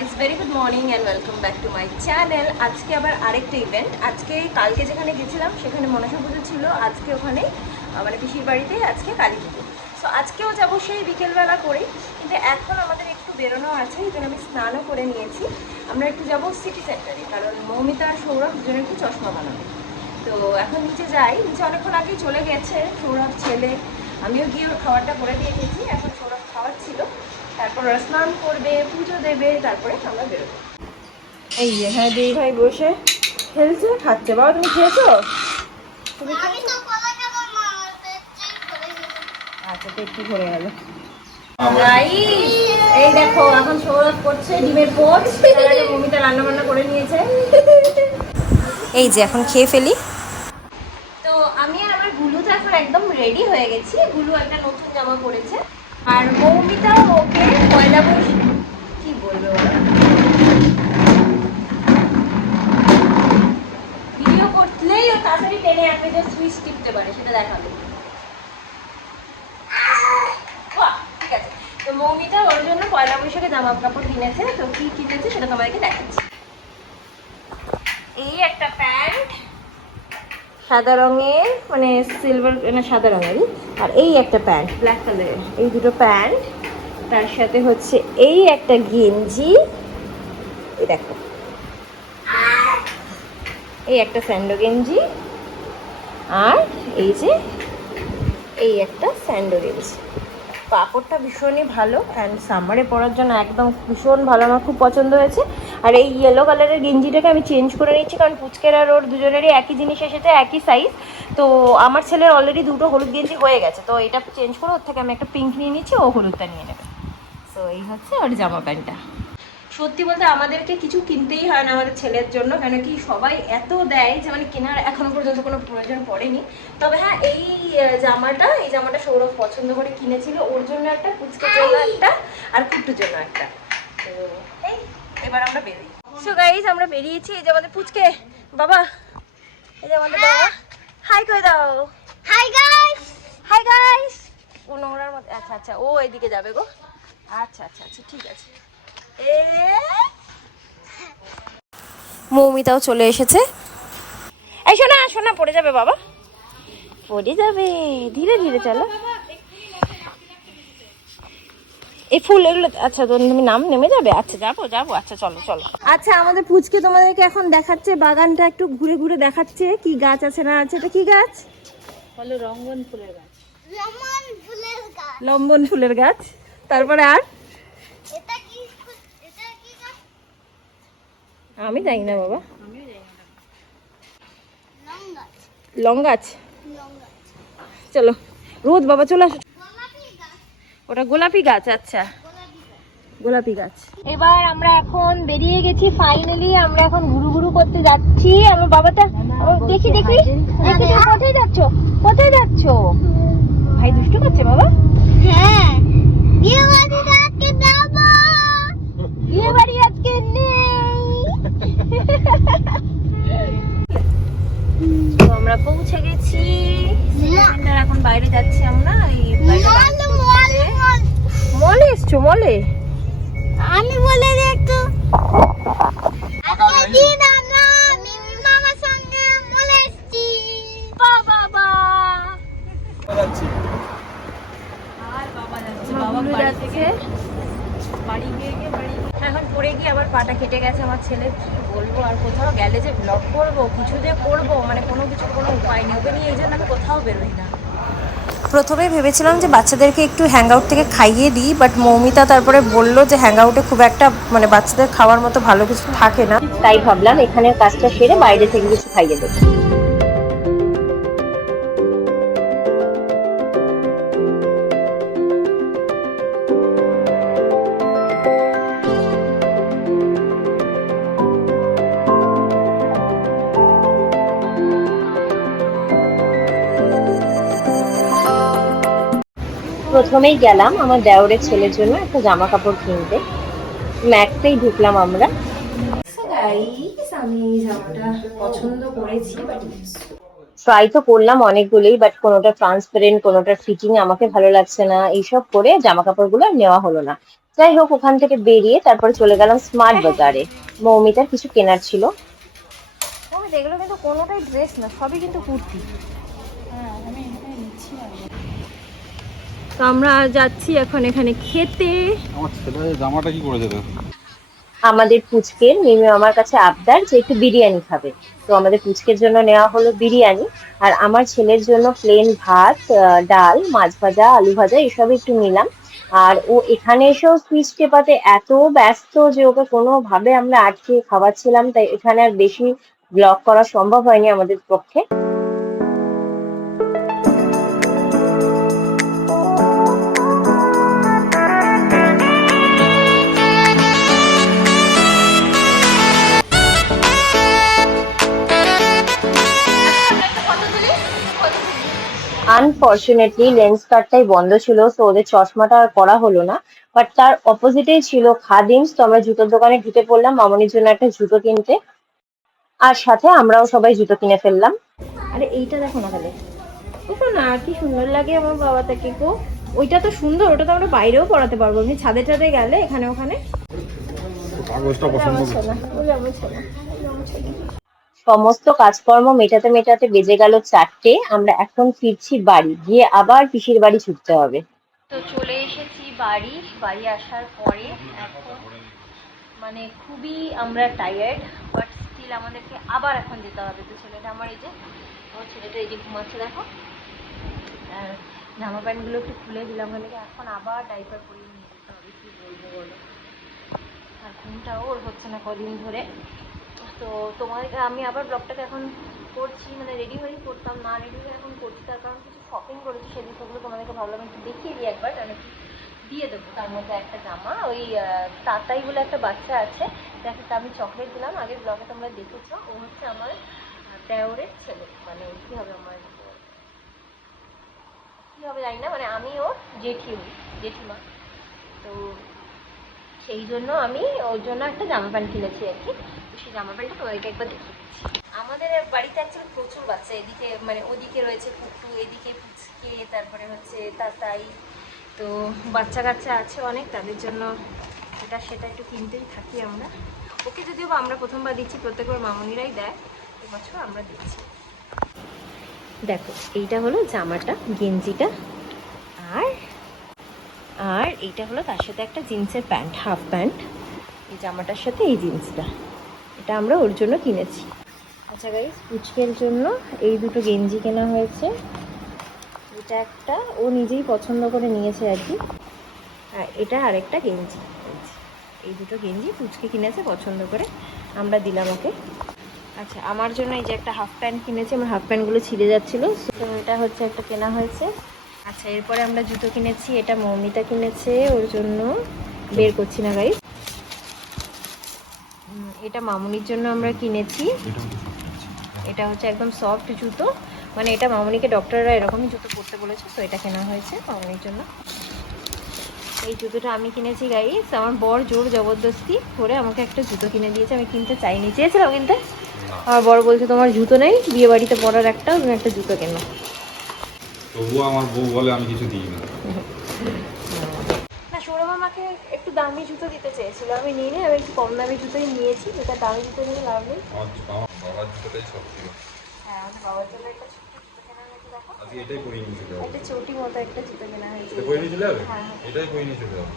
Guys, very good morning and welcome back to my channel. আজকে আবার আরেকটা event. কালকে যেখানে গেছিলাম সেখানে মনসা পুজো ছিল, আজকে ওখানে মানে পিসির বাড়িতে আজকে কালী পুজো। সো আজকেও যাবো সেই বিকেলবেলা করে, কিন্তু এখন আমাদের একটু বেরোনো আছে, এই জন্য আমি স্নানও করে নিয়েছি। আমরা একটু যাবো সিটি সেন্টারে, কারণ মৌমিতা আর সৌরভ দুজনে একটু চশমা বানাবে। তো এখন নিচে যাই, নিচে অনেকক্ষণ আগেই চলে গেছে সৌরভ ছেলে, আমিও গিয়ে ওর খাবারটা করে দিয়ে গেছি। এখন সৌরভ খাওয়ার ছিল, তারপর ওরা স্নান করবে, পুজো দেবে, তারপরে আমরা বেরোবো। এই যে হ্যাঁ, দুই ভাই বসে খেলছে, খাচ্ছে। বাবা তুমি খেয়েছো? আচ্ছা, পেটটি ভরে গেল। এই দেখো, এখন সৌরভ করছে ডিমের পোচ, মমিতা রান্না বান্না করে নিয়েছে। এই যে এখন খেয়ে ফেলি। তো আমি আর আমার গুলু তো এখন একদম রেডি হয়ে গেছি। গুলু একটা নতুন জামা পরেছে, আর মৌমিতা ওকে পয়লা বৈশাখ কি বলবে ওরা, ভিডিও করলেই ও তাড়াতাড়ি টেনে আনবে, যে সুইচ টিপতে পারে সেটা দেখাবে। ঠিক আছে, তো মৌমিতা ওর জন্য পয়লা বৈশাখে জামা কাপড় কিনেছে। তো কি কিনেছে সেটা তোমাদেরকে দেখাচ্ছি। এই একটা প্যান্ট সাদা রঙের, মানে সিলভার না সাদা রঙেরই, আর এই একটা প্যান্ট ব্ল্যাক কালারের। এই দুটো প্যান্ট, তার সাথে হচ্ছে এই একটা গেঞ্জি, এই দেখো এই একটা স্যান্ডো গেঞ্জি, আর এই যে এই একটা স্যান্ডো গেঞ্জি। কাপড়টা ভীষণই ভালো, অ্যান্ড সামারে পরার জন্য একদম ভীষণ ভালো, আমার খুব পছন্দ হয়েছে। আর এই ইয়েলো কালারের গেঞ্জিটাকে আমি চেঞ্জ করে নিচ্ছি, কারণ পুচকের আর ওর দুজনেরই একই জিনিস এসেছে, একই সাইজ। তো আমার ছেলের অলরেডি দুটো হলুদ গেঞ্জি হয়ে গেছে, তো এটা চেঞ্জ করে ওর থেকে আমি একটা পিঙ্ক নিয়ে নিচ্ছি, ও হলুদটা নিয়ে নেবে। তো এই হচ্ছে ওর জামা প্যান্টটা। সত্যি বলতে আমাদেরকে কিছু কিনতেই হয় না আমাদের ছেলের জন্য, কেন কি সবাই এত দেয় যে মানে কেনার এখনো পর্যন্ত কোনো প্রয়োজন পড়েনি। তবে হ্যাঁ, এই জামাটা সৌরভ পছন্দ করে কিনেছিল, ওর জন্য একটা, পুচকের জন্য একটা, আর কুট্টুর জন্য একটা। তো এই এবার আমরা বেরোই। সো গাইস, আমরা বেরিয়েছি। এই যে আমাদের পুচকে বাবা, এই যে আমাদের বাবা, হাই করে দাও। Hi guys, hi guys. ও নোংরার মধ্যে, আচ্ছা আচ্ছা, ও এইদিকে যাবে গো। আচ্ছা আচ্ছা আচ্ছা, ঠিক আছে। মৌমিতাও চলে এসেছে। এই শোনা শোনা, পড়ে যাবে বাবা, পড়ে যাবে, ধীরে ধীরে চলো। এই ফুল এগুলো, আচ্ছা তুমি নাম নেমে যাবে। আচ্ছা যাবো যাবো, আচ্ছা চলো চলো। আচ্ছা, আমাদের পুচকে তোমাদেরকে এখন দেখাচ্ছে বাগানটা, একটু ঘুরে ঘুরে দেখাচ্ছে কি গাছ আছে না আছে। এটা কি গাছ? বলো রঙ্গন ফুলের গাছ। লম্বন ফুলের গাছ। তারপরে আর আমি জানি না বাবা। লং গাছ, চলো রোদ বাবা, চলে আসো। ওটা গোলাপি গাছ, আচ্ছা গোলাপি গাছ। এবার আমরা এখন বেরিয়ে গেছি, ফাইনালি আমরা এখন ঘুরু ঘুরু করতে যাচ্ছি। আমার বাবাটা দেখি দেখি দেখি, কোথায় যাচ্ছ, কোথায় যাচ্ছ? ভাই দুষ্টু করছে বাবা। হ্যাঁ, বিয়ে বাড়ি আজকে নেই। তো আমরা পৌঁছে গেছি, এখন বাইরে যাচ্ছি আমরা। মলে এসছো? মলে আমি বলে একটু মামার সঙ্গে বলে এসছি। বাবা যাচ্ছে বাড়ি গিয়ে এখন পড়ে গিয়ে আবার পাটা কেটে গেছে আমার ছেলে। কি বলবো, আর কোথাও গেলে যে ব্লগ করবো, কিছু যে করবো, মানে কোনো কিছুর কোনো উপায় নেই। ওকে নিয়ে এই জন্য আমি কোথাও বেরোই না। প্রথমে ভেবেছিলাম যে বাচ্চাদেরকে একটু হ্যাংআউট থেকে খাইয়ে দিই, বাট মৌমিতা তারপরে বললো যে হ্যাংআউটে খুব একটা মানে বাচ্চাদের খাওয়ার মতো ভালো কিছু থাকে না, তাই ভাবলাম এখানের কাজটা সেরে বাইরে থেকে কিছু খাইয়ে দেবো। প্রথমেই গেলাম আমার দেওরের ছেলের জন্য একটা জামা কাপড় কিনতে, ম্যাক্সেই ঢুকলাম আমরা। আমি এই জামাটা পছন্দ করেছি, বাট ট্রাই তো করলাম অনেকগুলোই, বাট কোনোটা ট্রান্সপারেন্ট, কোনোটার ফিটিং আমাকে ভালো লাগছে না, এইসব করে জামা কাপড়গুলো আর নেওয়া হলো না। যাই হোক, ওখান থেকে বেরিয়ে তারপরে চলে গেলাম স্মার্ট বাজারে। মৌমিতার কিছু কেনার ছিল। মৌমিতা, এগুলো কিন্তু কোনোটাই ড্রেস না, সবই কিন্তু কুর্তি। হ্যাঁ আমি এখানে নিচ্ছি আগে। তো আমরা যাচ্ছি এখন এখানে খেতে। আমার ছেলে জামাটা কি করেছে রে? আমাদের পুচকের মিমি আমার কাছে আবদার যে একটু বিরিয়ানি খাবে, তো আমাদের পুচকের জন্য নেওয়া হলো বিরিয়ানি। আর আমার ছেলের জন্য প্লেন ভাত, ডাল, মাছ ভাজা, আলু ভাজা এসব একটু নিলাম। আর ও এখানে এসেও সুইচ টেপাতে এত ব্যস্ত যে ওকে কোনোভাবে আমরা আটকে খাওয়াচ্ছিলাম, তাই এখানে আর বেশি ব্লগ করা সম্ভব হয়নি আমাদের পক্ষে। আনফরচুনেটলি লেন্স কার্ডটাই বন্ধ ছিল, তো ওদের চশমাটা আর করা হলো না। বাট তার অপোজিটেই ছিল খাদিমস, তো আমরা জুতোর দোকানে ঢুকে পড়লাম মামনির জন্য একটা জুতো কিনতে। আর সাথে আমরাও সবাই জুতো কিনে ফেললাম। আরে এইটা দেখো না তাহলে, দেখো না কি সুন্দর লাগে আমার বাবা তাকে গো। ওইটা তো সুন্দর, ওটা তো আমরা বাইরেও পরাতে পারবো, এমনি ছাদে ছাদে গেলে এখানে ওখানে। কাগজটা পছন্দ আমার করছে। ছেলে, ওই আমার ছেলে, ওই আমার ছেলে। সমস্ত কাজকর্ম মেটাতে মেটাতে বেজে গেল 4টে। আমরা এখন ফিরছি বাড়ি, গিয়ে আবার পিসির বাড়ি ছুটতে হবে। তো চলে এসেছি বাড়ি। বাড়ি আসার পরে এখন মানে খুবই আমরা টায়ার্ড, বাট স্টিল আমাদেরকে আবার এখন যেতে হবে। তো ছেলেটা আমার এই যে, আমার ছেলেটা এই যে ঘুমাচ্ছে দেখো। আর জামা প্যান্টগুলো একটু খুলে দিলাম, মানে এখন আবার ডাইপার পরিয়ে নিয়ে যেতে হবে। কি বলবো বলো, আর ঘুমটাও ওর হচ্ছে না কদিন ধরে। তো তোমাদেরকে আমি আবার ব্লগটাকে এখন করছি, মানে রেডি হয়েই করতাম, না রেডি হয়ে এখন করছি, তার কারণ কিছু শপিং করেছি, সেদিন সেগুলো তোমাদেরকে ভাবলাম একটু দেখিয়ে দিই একবার, কারণ একটু দিয়ে দেবো। তার মধ্যে একটা জামা, ওই তাতাই বলে একটা বাচ্চা আছে, তাকে আমি চকলেট দিলাম, আগের ব্লগে তোমরা দেখেছো। ও হচ্ছে আমার দেওরের ছেলে, মানে কী হবে আমার কী হবে জানি না, মানে আমি ওর জেঠিমা। তো সেই জন্য আমি ওর জন্য একটা জামা প্যান্ট কিনেছি আর কি। তো সেই জামা প্যান্টটা তোমাদেরকে একবার দেখিয়ে দিচ্ছি। আমাদের বাড়িতে অ্যাকচুয়ালি প্রচুর বাচ্চা, এদিকে মানে ওদিকে রয়েছে পুট্টু, এদিকে পুচকে, তারপরে হচ্ছে তাতাই। তো বাচ্চা কাচ্চা আছে অনেক, তাদের জন্য এটা সেটা একটু কিনতেই থাকি আমরা। ওকে যদিও বা আমরা প্রথমবার দিচ্ছি, প্রত্যেকবার মামনিরাই দেয়, এবছর আমরা দিচ্ছি। দেখো এইটা হলো জামাটা, গেঞ্জিটা, আর আর এইটা হলো তার সাথে একটা জিন্সের প্যান্ট, হাফ প্যান্ট। এই জামাটার সাথে এই জিন্সটা, এটা আমরা ওর জন্য কিনেছি। আচ্ছা গাইস, পুচকের জন্য এই দুটো গেঞ্জি কেনা হয়েছে। এটা একটা ও নিজেই পছন্দ করে নিয়েছে আর কি, আর এটা আরেকটা গেঞ্জি। এই দুটো গেঞ্জি পুচকে কিনেছে পছন্দ করে, আমরা দিলাম ওকে। আচ্ছা, আমার জন্য এই যে একটা হাফ প্যান্ট কিনেছি, আমার হাফ প্যান্টগুলো ছিঁড়ে যাচ্ছিলো, তো এটা হচ্ছে একটা কেনা হয়েছে। আচ্ছা, এরপরে আমরা জুতো কিনেছি, এটা মৌমিতা কিনেছে ওর জন্য, বের করছি না গাইস। এটা মামুনির জন্য আমরা কিনেছি, এটা হচ্ছে একদম সফট জুতো, মানে এটা মামুনিকে ডক্টররা এরকমই জুতো পরতে বলেছে, তো এটা কেনা হয়েছে মামুনির জন্য। এই জুতোটা আমি কিনেছি গাইস, আমার বর জোর জবরদস্তি করে আমাকে একটা জুতো কিনে দিয়েছে, আমি কিনতে চাইনি, চেয়েছিলাম কিনতে। আমার বর বলছে তোমার জুতো নেই, বিয়ে বাড়িতে পরার একটা, তুমি একটা জুতো কেনো। তবুও আমার বউ বলে আমি কিছু দিই না। না, সৌরভ আমাকে একটু দামি জুতো দিতে চেয়েছিল, আমি নিই না, আমি একটু কম দামি জুতোই নিয়েছি, যেটা দামি জুতো নিয়ে লাভ নেই। আমার বাবার জুতোটাই সব ছিল। হ্যাঁ, আমার বাবার জন্য একটা ছোট্ট জুতো কেনা হয়েছে দেখো, আজকে এটাই পরে নিয়ে চলে যাবো। একটা চটি মতো একটা জুতো কেনা হয়েছে। এটা পরে নিয়ে চলে যাবে? হ্যাঁ। এটাই পরে নিয়ে চলে যাবো।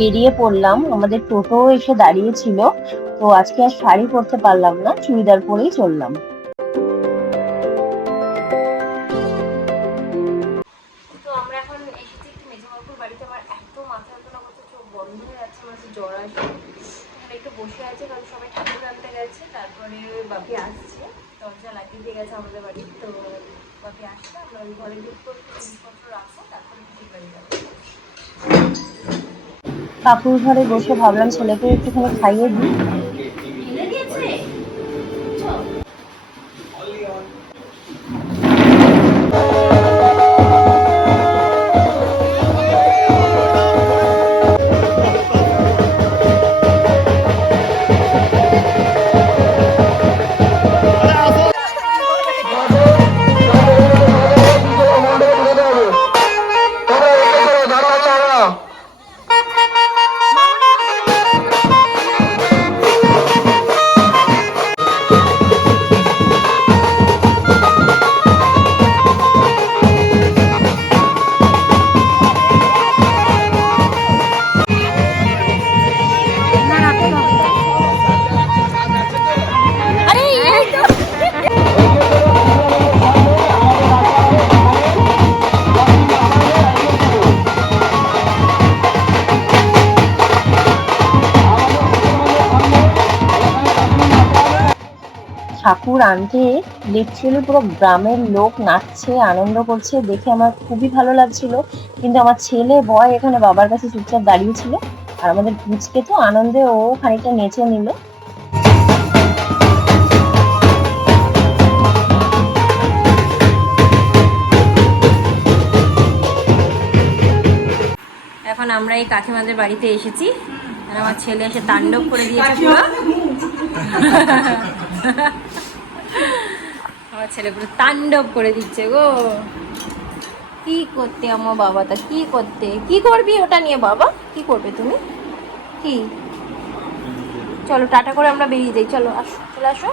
বেরিয়ে পড়লাম, আমাদের টোটো এসে দাঁড়িয়েছিল, তো আজকে আর শাড়ি পরতে পারলাম না, চুড়িদার পরেই চললাম। তো আমরা এখন এসেছি একটু মেজমাপুর বাড়িতে। আমার এত মাথা যন্ত্রণা করছে, চোখ বন্ধ হয়ে যাচ্ছে, আমার জ্বর আসবে। এখানে একটু বসে আছে, কারণ সবাই ঠাকুর আনতে গেছে, তারপরে বাপি আসছে, দরজা লাগিয়ে দিয়ে গেছে আমাদের বাড়ি। তো বাপি আসছে, আমরা ওই ঘরে ঢুকবো, জিনিসপত্র রাখবো, তারপরে পিসির বাড়ি যাবো। কাকুর ঘরে বসে ভাবলাম ছেলেকে একটুখানি খাইয়ে দিই। ঠাকুর আনতে লিটারালি পুরো গ্রামের লোক নাচছে, আনন্দ করছে, দেখে আমার খুবই ভালো লাগছিল। কিন্তু আমার ছেলে বয় এখানে বাবার কাছে চুপচাপ দাঁড়িয়ে ছিল, আর আমাদের পুচকে তো আনন্দে ও খানিকটা নেচে নিল। এখন আমরা এই কাকিমাদের বাড়িতে এসেছি, আর আমার ছেলে এসে তাণ্ডব করে দিয়েছে পুরো। আমার ছেলে পুরো তাণ্ডব করে দিচ্ছে গো। কি করতে আমার বাবাটা, কি করতে, কি করবি ওটা নিয়ে বাবা, কি করবে তুমি, কি? চলো টাটা করে আমরা বেরিয়ে যাই, চলো আসো, চলে আসো।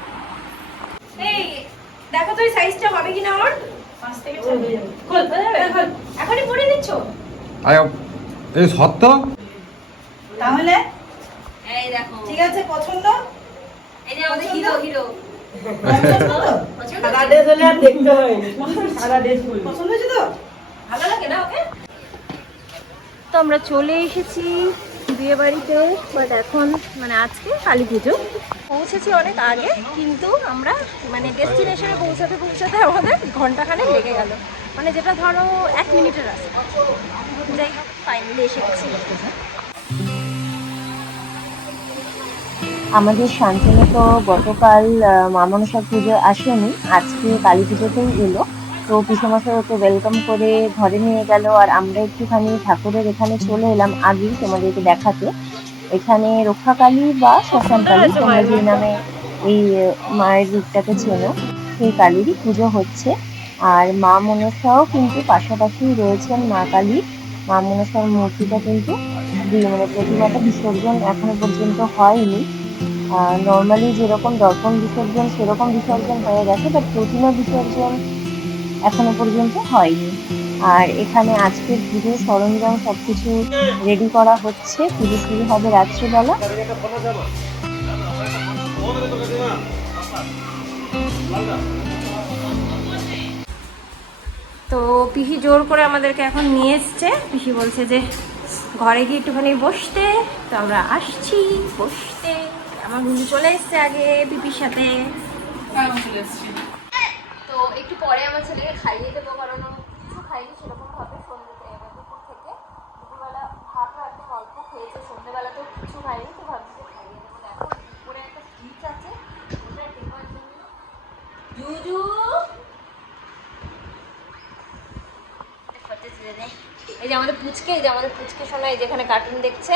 এই দেখো তো এই সাইজটা হবে কিনা ওর। 5 থেকে 6 হয়ে যাবে। এখনই পরে দিচ্ছ? আয় এই সত্য তাহলে এই দেখো, ঠিক আছে, পছন্দ? এই যে আমাদের হিরো হিরো। সাদা ড্রেস হলে আর দেখতে হয় না। সাদা ড্রেস পছন্দ হয়েছে তো? ভালো লাগে না ওকে? তো আমরা চলে এসেছি বিয়ে বাড়িতে, বাট এখন মানে আজকে কালী পুজো। পৌঁছেছি অনেক আগে, কিন্তু আমরা মানে ডেস্টিনেশনে পৌঁছাতে পৌঁছাতে আমাদের ঘন্টাখানেক লেগে গেল, মানে যেটা ধরো 1 মিনিটের রাস্তা। যাই হোক ফাইনালি এসে গেছি। আমাদের শান্তনু তো গতকাল মা মনসা পুজো আসেনি, আজকে কালী পুজোতেই এলো। তো পিসেমশাই ওকে ওয়েলকাম করে ঘরে নিয়ে গেল, আর আমরা একটুখানি ঠাকুরের এখানে চলে এলাম আগেই তোমাদেরকে দেখাতে। এখানে রক্ষাকালী বা শ্মশানকালী, তোমরা যে নামে এই মায়ের রূপটাকে চেনো, সেই কালীরই পুজো হচ্ছে। আর মা মনসাও কিন্তু পাশাপাশি রয়েছেন, মা কালী, মা মনসার মূর্তিটা কিন্তু মানে প্রতিমাটা বিসর্জন এখনো পর্যন্ত হয়নি। নর্মালি যেরকম দর্পণ বিসর্জন সেরকম বিসর্জন হয়ে গেছে, বাট প্রতিমা বিসর্জন এখনো পর্যন্ত হয়নি। আর এখানে আজকের পুজোর সরঞ্জাম সবকিছু রেডি করা হচ্ছে, পুজো শুরু হবে রাত্রিবেলা। তো পিসি জোর করে আমাদেরকে এখন নিয়ে এসছে, পিসি বলছে যে ঘরে গিয়ে একটুখানি বসতে, তো আমরা আসছি বসতে। আমার গুঞ্জু চলে এসছে আগে পিপির সাথে। তো একটু পরে আমার ছেলেকে খাইয়ে দেবো, কারণ কিছু খাইনি সেরকম ভাবে সন্ধ্যে দুপুর থেকে। দুপুরবেলা ভাত একদম অল্প খেয়েছে, সন্ধ্যেবেলাতেও কিছু খাইনি, তো ভাবছি যে খাইয়ে দেবো। এখন উপরে একটা স্টিচ আছে, ওটা টেপার জন্য। জুজু এই যে আমাদের পুচকে, এই যে আমাদের পুচকে শোনা, এই যেখানে কার্টুন দেখছে।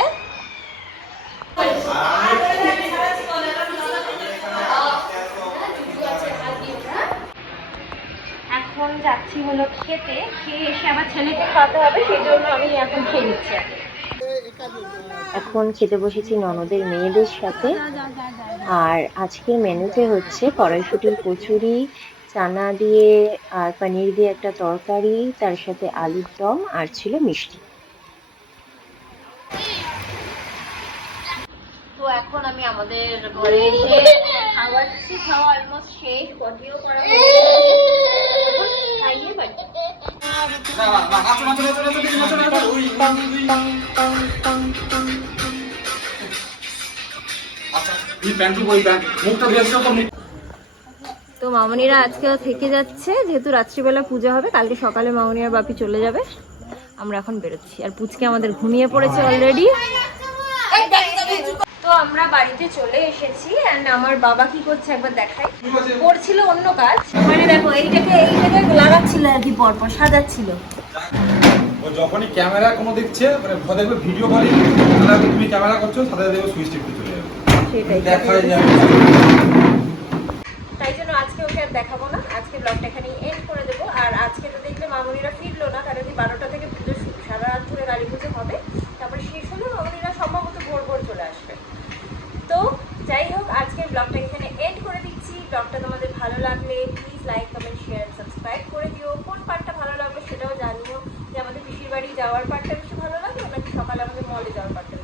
এখন যাচ্ছি হলো খেতে, খেয়ে এসে আবার ছেলেকে খাওয়াতে হবে, সেই জন্য আমি এখন খেয়ে নিচ্ছি। এখন খেতে বসেছি ননদের মেয়েদের সাথে। আর আজকের মেনুতে হচ্ছে কড়াইশুটির কচুরি, চানা দিয়ে আর পনির দিয়ে একটা তরকারি, তার সাথে আলুর দম, আর ছিল মিষ্টি। তো এখন আমি আমাদের ঘরে এসে খাওয়াচ্ছি, খাওয়া অলমোস্ট শেষ, পটিও করা খাইয়ে বাড়ি। তো মামনিরা আজকেও থেকে যাচ্ছে, যেহেতু রাত্রিবেলা পুজো হবে, কালকে সকালে মামনি আর বাপি চলে যাবে। আমরা এখন বেরোচ্ছি, আর পুচকে আমাদের ঘুমিয়ে পড়েছে অলরেডি। তো আমরা বাড়িতে চলে এসেছি, এন্ড আমার বাবা কি করছে একবার দেখাই। করছিল অন্য কাজ, মানে দেখো এইটাকে লাগাচ্ছিল আর কি, পরপর সাজাচ্ছিল। ও যখনই ক্যামেরা কোনো দেখছে, মানে দেখবে ভিডিও কলিং, তুমি ক্যামেরা করছো, সাথে দেখবে সুইচ টিপতে চলে যাবে, সেটাই দেখাই যাবে। তাই জন্য আজকে ওকে আর দেখাবো না, আজকে ব্লগটা এখানেই এন্ড করে দেবো। আর আজকে তো দেখলে মামনিরা ফিরলো না, কারণ 12টা থেকে পুজো শুরু, সারা রাত ধরে কালী পুজো হবে, তারপরে শেষ হলে মামনিরা সম্ভবত ভোর ভোর চলে আসবে। তো যাই হোক, আজকের ব্লগটা এখানে এন্ড করে দিচ্ছি। ব্লগটা তোমাদের ভালো লাগলে please like, comment, share, subscribe করে দিও। কোন পার্টটা ভালো লাগবে সেটাও জানিও, যে আমাদের পিসির বাড়ি যাওয়ার পার্টটা বেশি ভালো লাগলো নাকি সকালে আমাদের মলে যাওয়ার পার্টটা